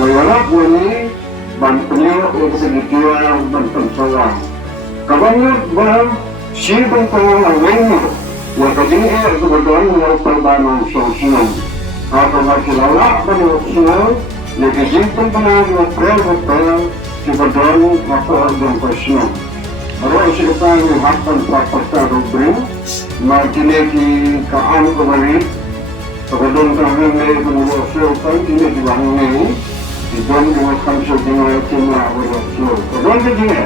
Kawayarak wani bantunya segitiga bantuan. Kabanyak ba sibang pangangawin ya kajing kebetulan menurut perbankan sosial. Atau masalah apa sosial ya kajing pangangawin betul kebetulan apa yang personal. Baru siapa yang akan praktek rubrik marginasi kaan kembali. Kemudian kami mengusulkan ini dibangun dan dilakukan sejumlah jumlah usul. Kemudian dia,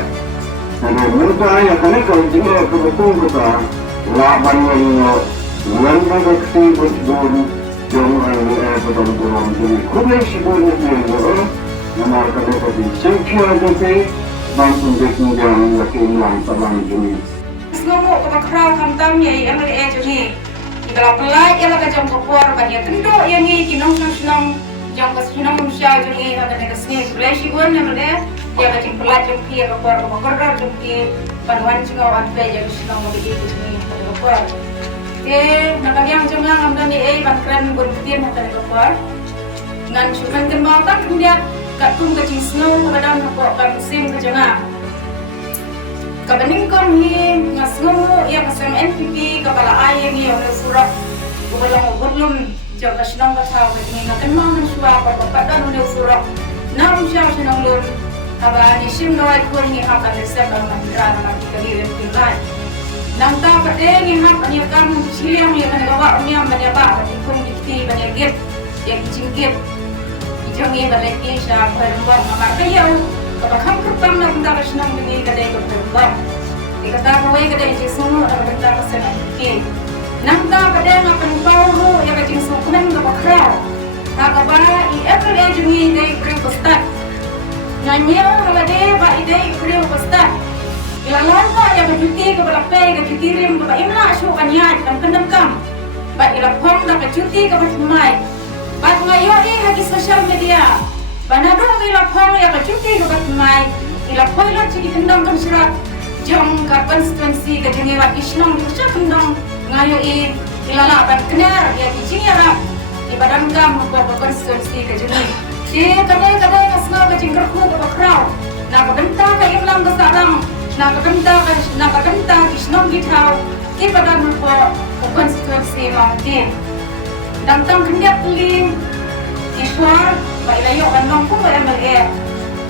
karena menurut saya karena kalau dia kebetulan kita lawan yang mengerti betul yang betul betul jadi kuliah sebenarnya dia nama kata di sengkir jadi bantu yang yakinlah terang jadi. Semua kebakrau kamtamnya yang ada jadi. Kalau pelai ialah kajang kopor banyak tentu yang ini kinong senang jang kesenang manusia jadi ada negasi sebelah sibun yang ada dia kajang pelai jang kia kopor jang kia panuan juga ada yang senang mau begitu jadi ada kopor. Nak yang jangan amdan ni bakran berpikir ada kopor. Ngan cuman kembang kemudian katung kajang snow badan kopor kan sim kajang kabaning kami ngasngu yang asam NPP kepala ayah ni yang surat kebalang belum jauh kesenang kasau begini nak kenal suara apa dan udah surat nam siapa senang lum kaba ni sim doa ikut ni apa lesem dalam madrasah nama kita ni rentilai nam tahu pada ni hak ni kan siang ni kan bawa ni banyak apa ikut kita banyak gap yang cingkip hijau ni balik ni siapa perempuan nama kaya Kapag kapam na punta ka siya ng bigay kaday ko perempuan. Ikatapaway kaday jisuno na maganda ka sa nabukin. Nangta kaday nga panupauro ya kajing sukunan nga bakraw. Kakaba i-ekal e jungi day kriw pastat. Nganya halade ba iday kriw pastat. Ilalan ka ya kajuti ka balapay kajutirim ka ba imla asyo kanyay kan pendamkam. Ba ilapong na kajuti ka batumay. Ba't ngayon hagi social media. Banado ilapong ya kacuti ko katmay ilapong lang sige tendang kan surat jong ka konstituensi ka jeniwa isnong siya tendang ngayo ilalaban kenar ya kijingyara ibadan ka mo konstituensi ka jeni di kadai ngasna ka jingker ko ka kraw na kadenta ka imlang ka sarang na kadenta isnong gitaw ibadan mo konstituensi mangtin dantang kendiat ling Iswar, bailayo kanong ko ba MLA.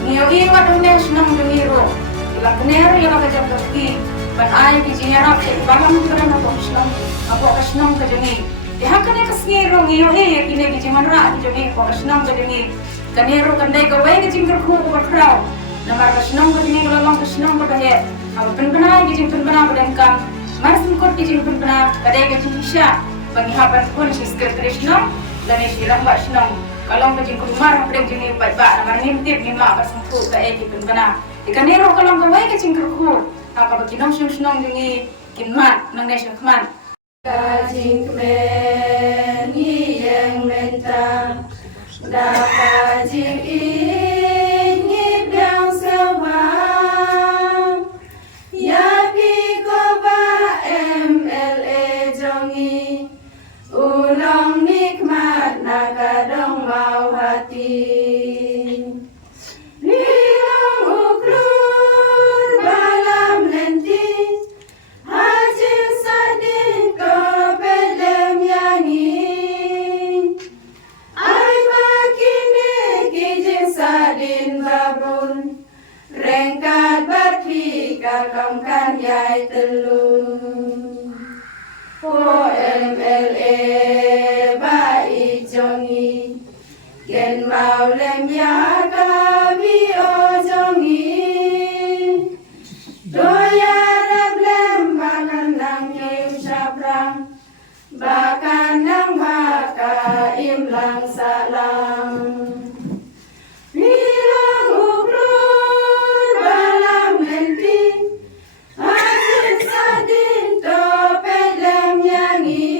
Niyo iwa dunia senang dengiro. Ilang kener ilang kajang kaki. Ban ay kijinyarap sa ibalang kira na po senang. Apo ka senang kajangi. Dihakan ay kasngiro niyo kini kijimanra kijangi po ka senang kajangi. Kanero kanday kaway kijingker ko ko kraw. Namar ka senang kajangi lalong ka senang kabahe. Apo penbenay kijing penbenay padangkang. Marsin kot kijing penbenay kaday kajing isya. Panghihapan ko si sekretaris senang. Dan isirang mbak senang. Kalau kajing kumar pedang jini baik-baik nak ngintip ni mak pasangku ka eki pun kena ikanero kalau kawai kajing kerku apa baginong senang jini kinmat nang nation kman kajing men yang menta da kajing ini biang sewang ya piko ba MLA jongi ulang nikmat nakadong mau hati Lilang uklur balam lenti Hajin sadin ke pelem yangi Ay makini kijing sadin babun Rengkat berpi kakamkan yai telur Oh MLA baik jongi Gen mau lem ya kami o jongi Doya rab lem bakan nang kim sabrang Bakan nang maka imlang salam Bilang uklur balam lenti Hasil sadin tope lem yangi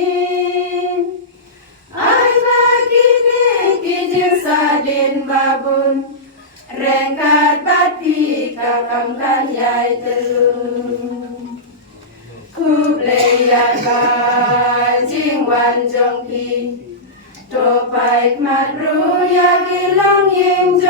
Ay bakini kijing sadin babun Rengkat bati kakamkan yai telun Kubleya kajing wan jongki Topai madru ya kilang ying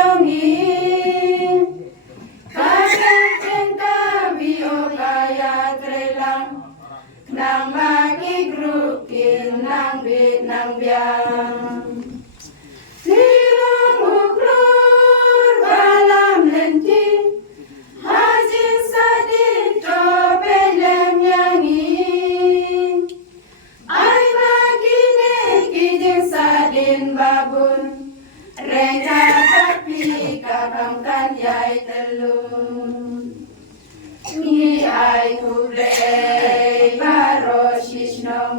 Baroshishnong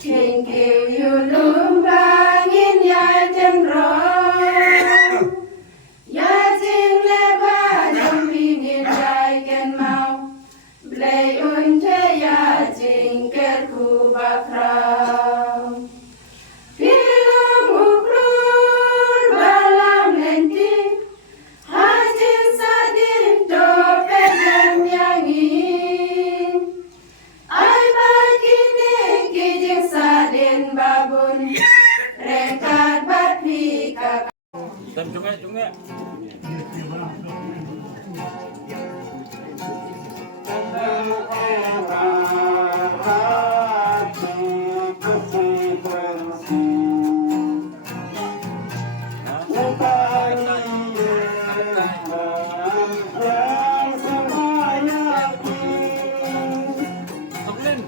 Thank you lumbangin ya tenrong Ya jing leba jom pingin jaiken mau Blay unte ya jing kerku bakrau Film ukrur balam lenti Hajin sadin dopen yang ingin Ai bagini kijing sadin babun Rekat batpi kakak Tem cunge. Toklin.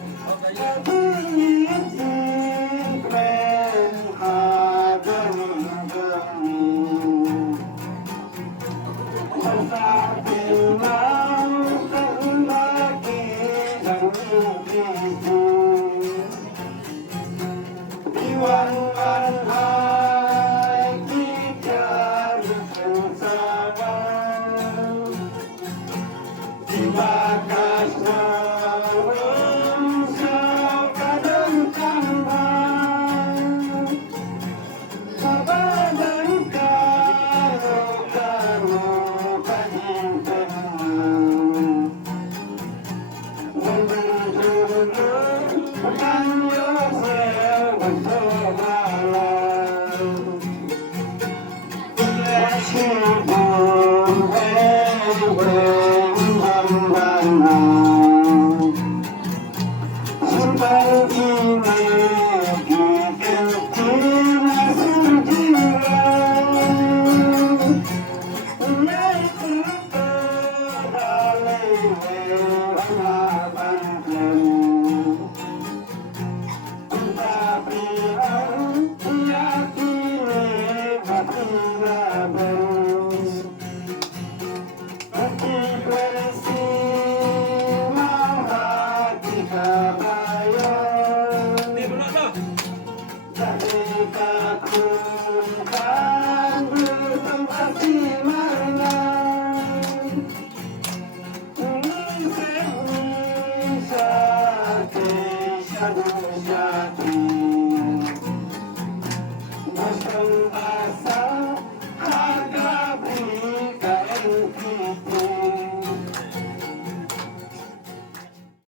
Yes, you will.